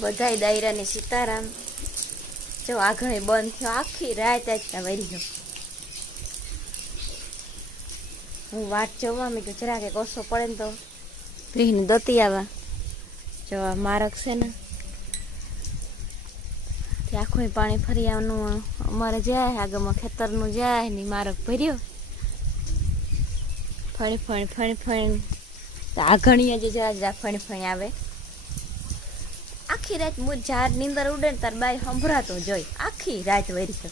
બધાય દાયરાની સીતારામ. જો આગળ બંધ થયો. આખી રાત આજ વરી ગયો. હું વાટ જોવા મેં તો જરાક કે કોસો પડે ને તો ભીન દોતી આવા. જો આ મારક છે ને, તે આખું પાણી ફરી આવવાનું. અમારે જાય, આગળમાં ખેતરનું જાય ને મારક ભર્યો. ફણી ફણી ફણી ફણી. આઘણીએ જે જરા જરા ફણી ફણી આવે. આખી રાત મું ઝાડ નીંદર ઉડે તાર બાય સંભળાતો જોઈ આખી રાત વરી છે.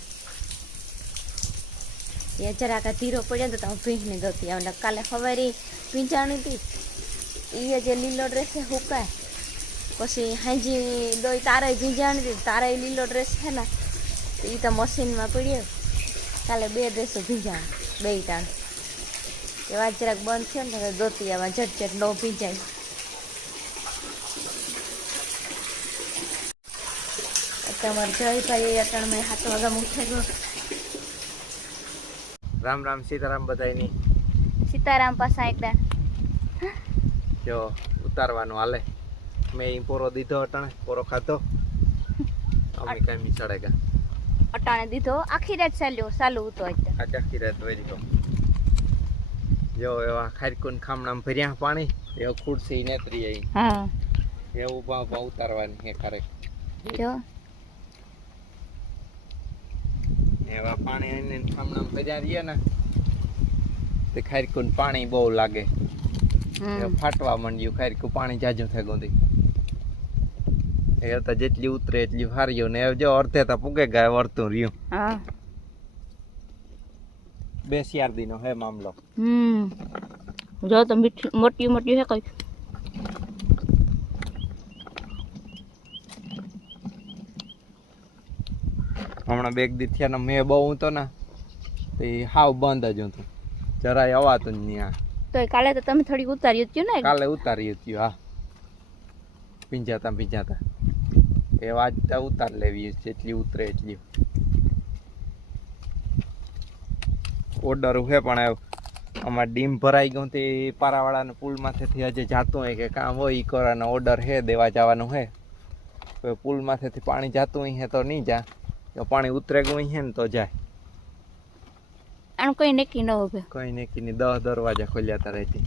એ જરાક ધીરો પડ્યો તો તમે ભીંગની દોતી આવે કાલે સવારે ભીંજાણી હતી એ જે લીલો ડ્રેસ છે હુકાય. પછી હાજી દોઈ તારે ભીંજાણી હતી તારે લીલો ડ્રેસ છે ને એ તો મશીનમાં પડ્યો. કાલે બે ડ્રેસો ભીંજાણ, બે ટાણ. એ વાત જરાક બંધ થયો ને તો દોતી આવા ઝટ ઝટ ન ભીંજાય. તમારે જયભાઈ અટણ મેં હાથ વાગા ઉઠે ગયો. રામ રામ સીતારામ બધાયની. સીતારામ પાસે એકદા જો ઉતારવાનું હાલે. મેં ઈ પોરો દીધો અટાણે પોરો ખાધો. અમે કઈ મિસાડે અટાણે દીધો. આખી રાત ચાલ્યો ચાલુ હતો આજે આખી રાત વરી ગયો. જો એવા ખારકુન ખામણામાં ભર્યા પાણી એવો ખુરશી નેતરી આવી હા. એવું ભાવ ભાવ ઉતારવાની હે ખરેખર જો એવા પાણી આઈને ખામણામાં ભર્યા રહીએ ને તે ખારકુન પાણી બહુ લાગે. એ ફાટવા માંડ્યું ખારકું પાણી જાજુ થઈ ગયું એ તો જેટલી ઉતરે એટલી હાર્યું ને જો અર્ધે તો પૂગે ગાય વર્તું રહ્યું. બે ચાર દિનો હે મામલો. હમ. જો તો મીઠી મોટી મોટી હે કઈ. હમણાં બેગ દી થયા મેં બહુ હતો ને તો એ હાવ બંધ જ હતું. જરાય અવાતું જ નહીં આ. તો કાલે તો તમે થોડી ઉતારી હતી ને? કાલે ઉતારી હતી હા. પીંજાતા પીંજાતા એ વાંચતા ઉતાર લેવી જેટલી ઉતરે એટલી. ઓર્ડર છે પણ અમારે ડીમ ભરાઈ ગયું તે પુલ પુલમાંથી હજી જાતું હોય કે કામ હોય ઈ કરવાનો ઓર્ડર હે દેવા જવાનું હે. તો પુલ માથેથી પાણી જાતું હે તો નહીં જા. જો પાણી ઉતરે ગયું હે ને તો જાય. આનું કઈ નક્કી ન ઉભે કઈ નક્કી નહીં. દસ દરવાજા ખોલ્યા તા રહેતી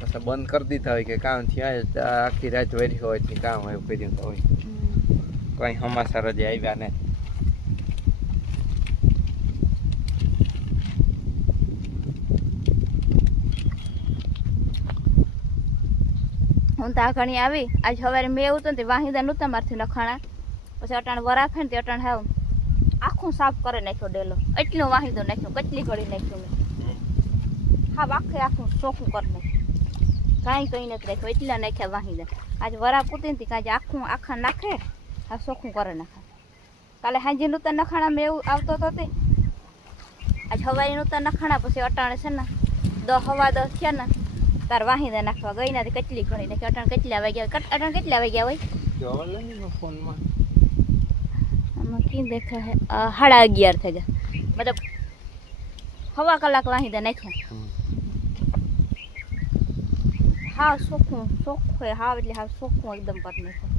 પછી બંધ કરી દીધા હોય કે કામ થયા આખી રાત વેરી હોય છે કામ હોય કર્યું તો હોય. કઈ સમાચાર જ આવ્યા ને. હું તો આ ઘણી આવી. આજ સવારે મેં એવું તો વાહિદા તે નહોતા મારથી નખાણા પછી અટાણ વરાફે ને તે અટાણ હાવ આખું સાફ કરી નાખ્યો ડેલો. એટલો વાહિંદો નાખ્યો, કેટલી ઘડી નાખ્યો મેં. હા આખે આખું ચોખ્ખું કરી નાખ્યું. કાંઈ કંઈ નથી રાખ્યું, એટલા નાખ્યા વાહિંદા. આજ વરા પૂતી નથી કાંઈ આખું આખા નાખે આ ચોખ્ખું કરે નાખે. કાલે હાંજી નહોતા નખાણા મેં એવું આવતો હતો તે. આજ હવાઈ નહોતા નખાણા, પછી અટાણે છે ને દસ હવા દસ થયા ને, તાર વાહિંદા નાખવા ગઈ નથી કેટલી ઘણી નાખી, અટાણ કેટલા વાગ્યા, અટાણ કેટલા વાગ્યા હોય? આમાં કી દેખા હે અ, સાડા અગિયાર થઈ ગયા મતલબ હવા કલાક વાહિંદા નાખ્યા હા સોખું સોખું હે, હાવ એટલે હાવ સોખું એકદમ કરી નાખ્યું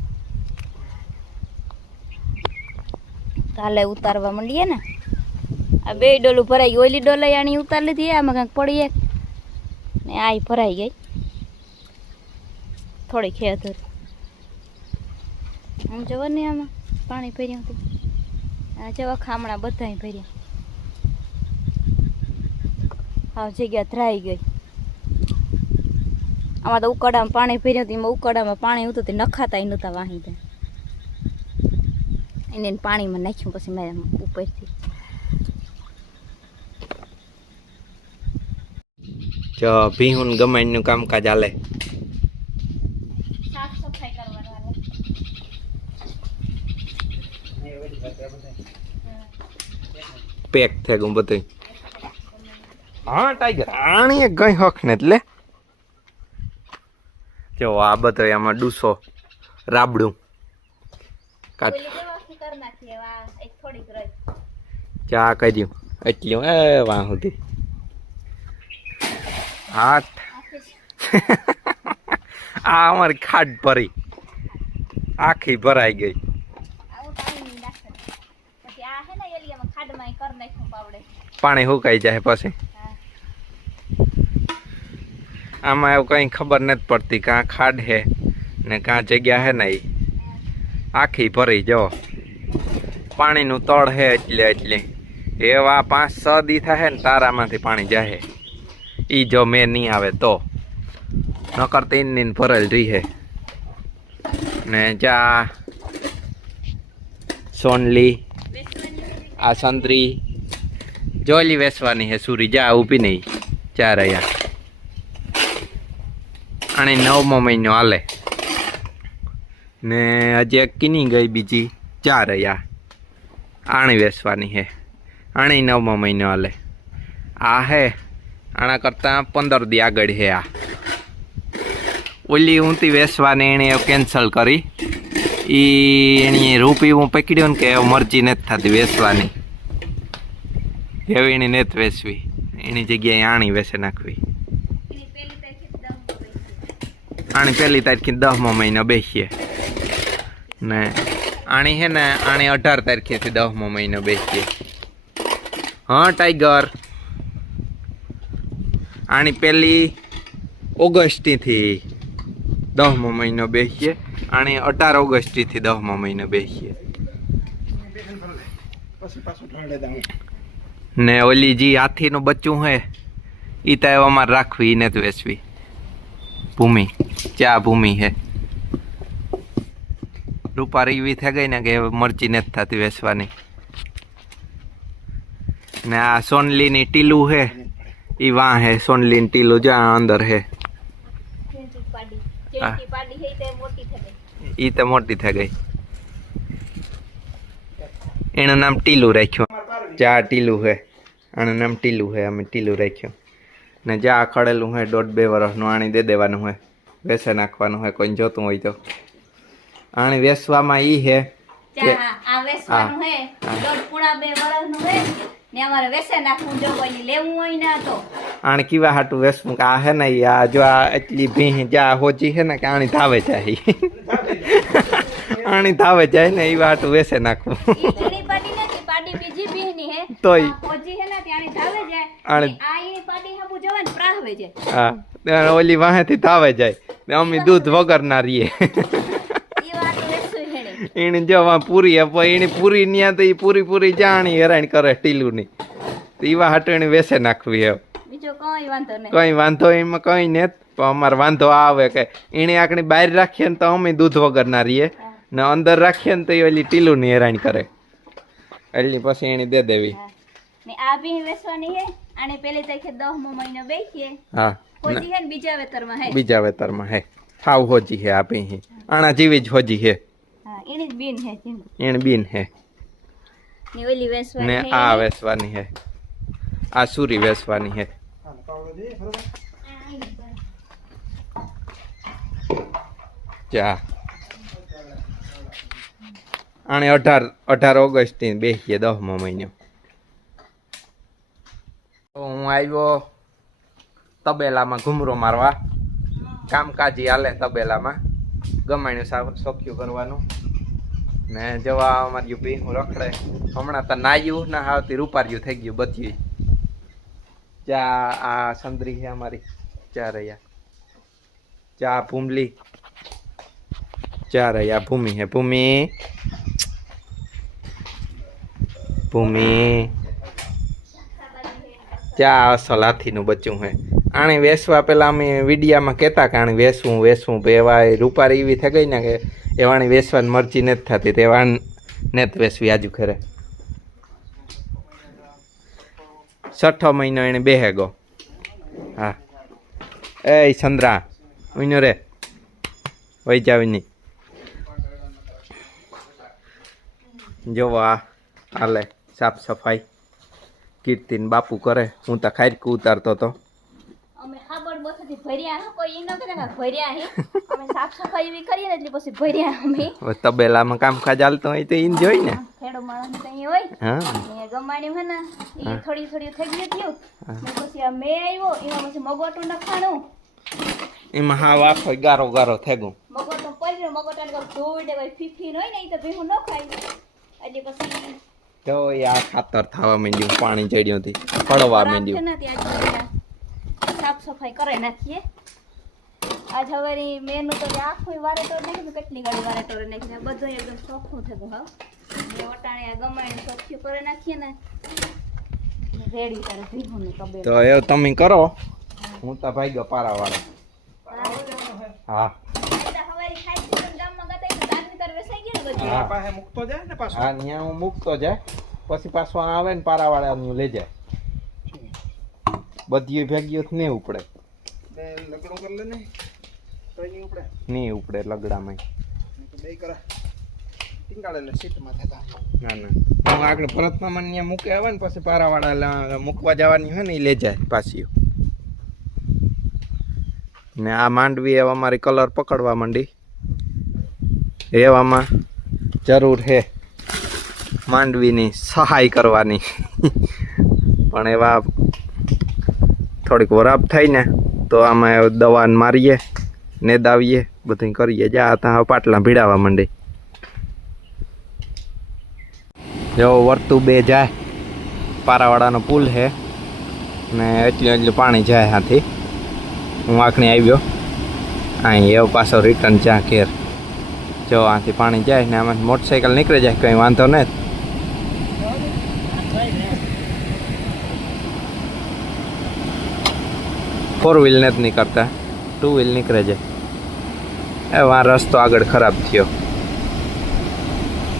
કાલે ઉતારવા માંડીએ ને। આ બે ડોલું ભરાઈ ગઈ ઓલી ડોલ આણી ઉતાર લીધી આમાં કંઈક પડી એક. ને આ ભરાઈ ગઈ. થોડી ખેતર આમ જવા ને આમાં. પાણી ભર્યું હતું. જેવા ખામણા બધા ભર્યા. જગ્યા ધરાઈ ગઈ. આમાં તો ઉકાળામાં પાણી ભર્યું હતું. એમાં ઉકાળામાં પાણી હતું તે નખાતા નહોતા વાહી એને એને પાણીમાં નાખ્યું પછી મેં ઉપરથી. જો ભીહુન ગમાઈનું કામકાજ હાલે સાફ સફાઈ કરવાનું પેક થઈ ગયું બધું હા ટાઈગર. આણીએ ગઈ હક ને એટલે. જો આ બધો આમાં ડૂસો રાબડું. કાટ. ચા કર્યું એટલું એ વાહ સુધી. હાથ. આ અમારી ખાટ ભરી. આખી ભરાઈ ગઈ આવું પાણી નાખે પછી આ હે ને એલિયામાં ખાડમાં ઈ કર નાખ્યું પાવડે. પાણી સુકાઈ જાય પછી. આમાં એવું કંઈ ખબર નથી પડતી કાં ખાડ હે ને કાં જગ્યા હે ને ઈ. આખી ભરી જો. પાણીનું તળ હે એટલે એટલે. એવા પાંચ છ દી થાય ને તારામાંથી પાણી જાહે ઈ જો મેં નહીં આવે તો. નકર તીન નીન ભરેલ રહી હે ને જા. સોનલી. આ સંતરી. જોલી વેસવાની હે સુરી. જા ઊભી નહીં. ચાર અહીંયા આને નવમો મહિનો હાલે. ને હજી એક કિની ગઈ બીજી. ચાર રહ્યા આણી વેસવાની હે આણી નવમો મહિનો હાલે. આ હે આના કરતાં પંદર દી આગળ હે આ. ઓલી ઊંતી વેસવાની એણે કેન્સલ કરી. એ એની રૂપી હું પકડ્યું ને કે મરજી નથી થતી વેસવાની. એવી એની નેત વેસવી એની જગ્યાએ આણી વેસે નાખવી. આણી પહેલી તારીખે દસમો મહિનો બેસીએ. ને આણી હે ને, આણી અઢાર તારીખેથી દસમો મહિનો બેસીએ. હા, ટાઈગર? આણી પહેલી ઓગસ્ટથી દસમો મહિનો બેસીએ. આણી અઢાર ઓગસ્ટથી દસમો મહિનો બેસીએ. ને ઓલી જે હાથીનું બચ્ચું હે એ તો અમારે રાખવી એને જ વેચવી. ભૂમિ ચા ભૂમિ હે. રૂપારી એવી થઈ ગઈ ને કે મરચી નથી થતી વેચવાની. ને આ સોનલીની ટીલું હે એ વાં હે સોનલીની ટીલું જ્યાં અંદર હે. ઈ તો મોટી થઈ ગઈ. એનું નામ ટીલું રાખ્યું. ચા ટીલું હે આનું નામ ટીલું હે અમે ટીલું રાખ્યું. ને જ્યાં ખડેલું હે દોઢ બે વર્ષનું આણી દે દેવાનું હોય વેસે નાખવાનું હોય કોઈને જોતું હોય તો. આણી વેસવામાં ઈ હે કે આ વેસવાનું હે. હા. દોઢ પૂણા બે વર્ષનું હે ને અમારે વેસે નાખવું જો કોઈ લેવું હોય ને તો. આણી કેવા હાટું વેસવું? કે આ હે ને આ જો આ એટલી ભીહ જા હોજી હે ને કે આણી ધાવે જાય. આણી ધાવે જાય ને એવા હાટું વેસે નાખવું ઈ ઈની પાડી નથી પાડી બીજી બીહની હે તોય. હે ને જોવે ને ઓલી વાહેથી ધાવે જાય. ને અમે દૂધ વગર ના રહીએ એને જો વા પૂરી આપો એને પૂરી ન્યા તો એ પૂરી પૂરી જાણી હેરાન કરે ટીલુની. તો એવા હાટું એને વેસે નાખવી એમ. બીજો કઈ વાંધો નહીં. કઈ વાંધો એમાં કઈ ને પણ અમારે વાંધો આવે કે એને આકડી બહાર રાખીએ ને તો અમે દૂધ વગર ના રહીએ ને અંદર રાખીએ ને તો એ ઓલી ટીલુની હેરાન કરે. એટલે પછી એને દે દેવી. ને આ બી વેસવાની હે અને પેલી તારીખે દસમો મહિનો બેસીએ હા. બીજા વેતરમાં હે. બીજા વેતરમાં હે. થાવ હોજી હે આપી હે. આણા જેવી જ હોજી હે. હા એની જ બીન હે એને બીન હે. ને ઓલી વેસવાની ને આ વેસવાની હે. આ સુરી વેસવાની હે. ચા આણે અઢાર અઢાર ઓગસ્ટથી બેસીએ દસમો મહિનો. હું આવ્યો તબેલામાં ઘૂમરો મારવા. કામકાજી હાલે તબેલામાં. ગમાણ્યું સાવ સોખ્યું કરવાનું. ને જવા અમારી બી હું રખડે. હમણાં તો નાયું ના આવતી રૂપાર્યું થઈ ગયું બધી. ચા, આ સંદરી છે અમારી. ચા રહ્યા. ચા ભૂમલી ચા રહ્યા, ભૂમિ હે ભૂમિ. ભૂમિ. ચા અસલ હાથીનું બચ્ચું હે? આણે વેસવા પેલા અમે વિડિયામાં કહેતા કે આણે વેસવું વેસવું. એવા રૂપારી એવી થઈ ગઈ ને કે એ વાણી વેસવાની મરજી નથી થતી. તે વાણ નેત વેસવી આજુ ખરે છઠ્ઠો મહિનો એને બેહે ગો હા. એ ચંદ્રા મહિનો રે. વહી જાવીની જોવા હાલે સાફ સફાઈ કીર્તિન બાપુ કરે. હું તો ખારકું ઉતારતો તો. અમે ખાબડ બસથી ભર્યા કોઈ ઈ ન કરે કે ભર્યા હે. અમે સાફ સફાઈ એવી કરીએ ને એટલે પછી ભર્યા અમે. તબેલામાં કામકાજ હાલતો હોય તો ઈન જોઈ ને. ખેડો માણસ તો અહીં હોય. હા. હે ને એ થોડી થોડી થઈ ગયું થયું. પછી આ મે આવ્યો એમાં પછી મગોટું નખાણું એમાં હા આખો ગારો ગારો થઈ મગોટું પડ્યું ધૂળ ને કોઈ ફીફી હોય ને એ તો ભેહું ન ખાય. એટલે પછી તો આ ખાતર થવા માંડ્યું પાણી ચડ્યું હતી પડવા માંડ્યું. સાફ સફાઈ કરે નાખીએ. આજ હવે મેનુ તો આખું વારે તો નાખ્યું કેટલી ગાડી વારે તો નાખીને બધું એકદમ ચોખ્ખું થતું હવે. વટાણે સોખ્યું ગમાઈને ચોખ્ખું કરી નાખીએ ને રેડી તારે ની તો એ તમે કરો હું તો ભાઈ ગયો પારા વાળા હા હવારી ખાઈ પીને ગામમાં ગયા તા એટલે દાંતની તાર વેસાઈ ગઈ ને બધી હા. પાસે મૂકતો જાય ને પાછો? હા ત્યાં હું મૂકતો જાય. પછી પાછો આવે ને પારા વાળા લઈ જાય. બધી ભેગીઓ નહીં ઉપડે. બે લગડો કરી લે ને. તો નહીં ઉપડે. નહીં ઉપડે લગડામાં. નહીં તો બે કરા. ટીંગાડે લે સીટમાં થતા ના ના. હું આગળ ભરતમાં મને ત્યાં મૂકે આવે ને પછી પારાવાળા મૂકવા જવાની હોય ને એ લઈ જાય પાછી ને આ માંડવી એવા મારી કલર પકડવા માંડી. એવામાં જરૂર છે માંડવીની સહાય કરવાની. પણ એવા થોડીક વરાપ થાય ને તો આમાં દવા મારીએ, નેદાવીએ બધું કરીએ. જા ત્યાં પાટલા ભીડાવા માંડી. જો, વર્તુ બે જાય. પારાવાળાનો પુલ છે ને એટલું એટલું પાણી જાય હાથી. હું આખણી આવ્યો. અહીં એવો પાછો રિટર્ન જ્યાં ઘેર. જો આથી પાણી જાય ને આમાં મોટરસાઇકલ નીકળી જાય કંઈ વાંધો નહીં ફોર વ્હીલ નથી નીકળતા. ટુ વ્હીલ નીકળે જાય એ આ રસ્તો આગળ ખરાબ થયો.